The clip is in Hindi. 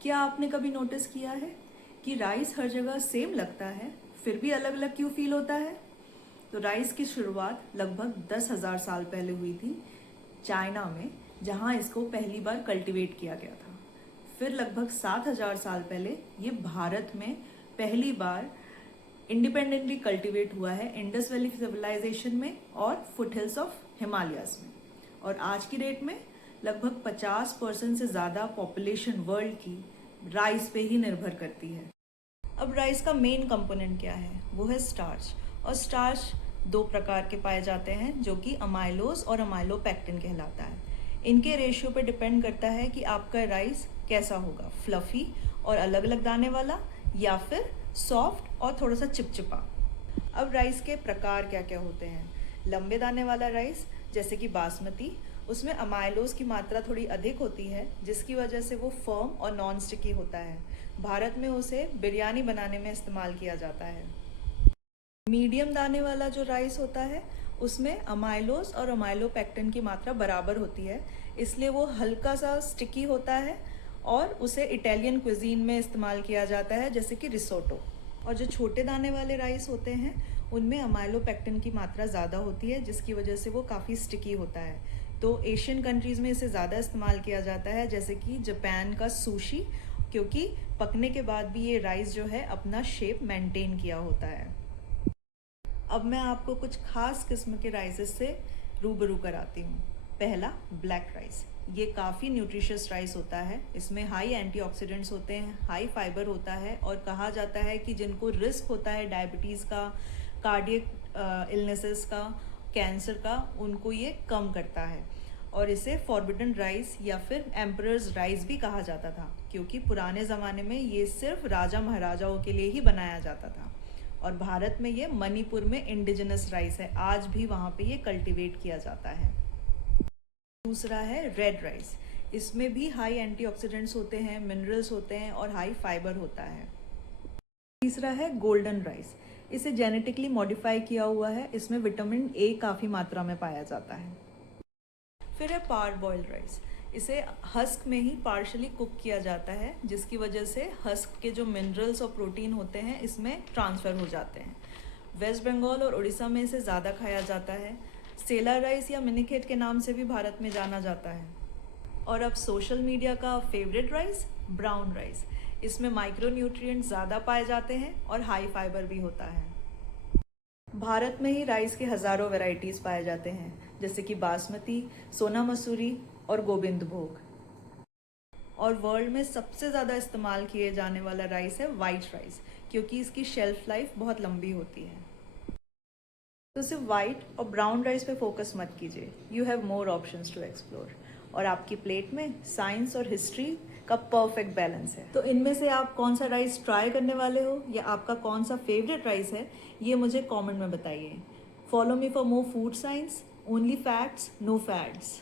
क्या आपने कभी नोटिस किया है कि राइस हर जगह सेम लगता है फिर भी अलग अलग क्यों फील होता है? तो राइस की शुरुआत लगभग 10,000 साल पहले हुई थी चाइना में, जहां इसको पहली बार कल्टीवेट किया गया था। फिर लगभग 7,000 साल पहले ये भारत में पहली बार इंडिपेंडेंटली कल्टीवेट हुआ है इंडस वैली सिविलाइजेशन में और फुटहिल्स ऑफ हिमालयाज में। और आज की डेट में लगभग 50% से ज़्यादा पॉपुलेशन वर्ल्ड की राइस पे ही निर्भर करती है। अब राइस का मेन कंपोनेंट क्या है? वो है स्टार्च। और स्टार्च दो प्रकार के पाए जाते हैं जो कि अमाइलोज और अमाइलोपेक्टिन कहलाता है। इनके रेशियो पे डिपेंड करता है कि आपका राइस कैसा होगा, फ्लफी और अलग अलग दाने वाला या फिर सॉफ्ट और थोड़ा सा चिपचिपा। अब राइस के प्रकार क्या क्या होते हैं? लंबे दाने वाला राइस जैसे कि बासमती, उसमें अमाइलोज की मात्रा थोड़ी अधिक होती है जिसकी वजह से वो फर्म और नॉन स्टिकी होता है। भारत में उसे बिरयानी बनाने में इस्तेमाल किया जाता है। मीडियम दाने वाला जो राइस होता है उसमें अमाइलोज और अमाइलोपेक्टिन की मात्रा बराबर होती है, इसलिए वो हल्का सा स्टिकी होता है और उसे इटालियन क्विजीन में इस्तेमाल किया जाता है जैसे कि रिसोटो। और जो छोटे दाने वाले राइस होते हैं उनमें अमाइलोपेक्टिन की मात्रा ज़्यादा होती है जिसकी वजह से वो काफ़ी स्टिकी होता है। तो एशियन कंट्रीज़ में इसे ज़्यादा इस्तेमाल किया जाता है जैसे कि जापान का सुशी, क्योंकि पकने के बाद भी ये राइस जो है अपना शेप मेंटेन किया होता है। अब मैं आपको कुछ खास किस्म के राइसेस से रूबरू कराती हूँ। पहला, ब्लैक राइस। ये काफ़ी न्यूट्रिशियस राइस होता है। इसमें हाई एंटीऑक्सीडेंट्स होते हैं, हाई फाइबर होता है और कहा जाता है कि जिनको रिस्क होता है डायबिटीज़ का, कार्डियक इलनेसेस का, कैंसर का, उनको ये कम करता है। और इसे फॉरबिडन राइस या फिर एम्परर्स राइस भी कहा जाता था, क्योंकि पुराने ज़माने में ये सिर्फ राजा महाराजाओं के लिए ही बनाया जाता था। और भारत में ये मणिपुर में इंडिजिनस राइस है, आज भी वहाँ पे ये कल्टीवेट किया जाता है। दूसरा है रेड राइस। इसमें भी हाई एंटीऑक्सीडेंट्स होते हैं, मिनरल्स होते हैं और हाई फाइबर होता है। तीसरा है गोल्डन राइस। इसे जेनेटिकली मॉडिफाई किया हुआ है, इसमें विटामिन ए काफ़ी मात्रा में पाया जाता है। फिर है पार बॉइल्ड राइस। इसे हस्क में ही पार्शली कुक किया जाता है जिसकी वजह से हस्क के जो मिनरल्स और प्रोटीन होते हैं इसमें ट्रांसफ़र हो जाते हैं। वेस्ट बंगाल और उड़ीसा में इसे ज़्यादा खाया जाता है। सेला राइस या मिनीकेट के नाम से भी भारत में जाना जाता है। और अब सोशल मीडिया का फेवरेट राइस, ब्राउन राइस। इसमें माइक्रो न्यूट्रिएंट्स ज़्यादा पाए जाते हैं और हाई फाइबर भी होता है। भारत में ही राइस के हज़ारों वैरायटीज़ पाए जाते हैं जैसे कि बासमती, सोना मसूरी और गोविंद भोग। और वर्ल्ड में सबसे ज़्यादा इस्तेमाल किए जाने वाला राइस है वाइट राइस, क्योंकि इसकी शेल्फ लाइफ बहुत लंबी होती है। तो सिर्फ वाइट और ब्राउन राइस पे फोकस मत कीजिए, you have more options to explore. और आपकी प्लेट में साइंस और हिस्ट्री का परफेक्ट बैलेंस है। तो इनमें से आप कौन सा राइस ट्राई करने वाले हो या आपका कौन सा फेवरेट राइस है, ये मुझे कमेंट में बताइए। Follow me for more food science, only facts no fads.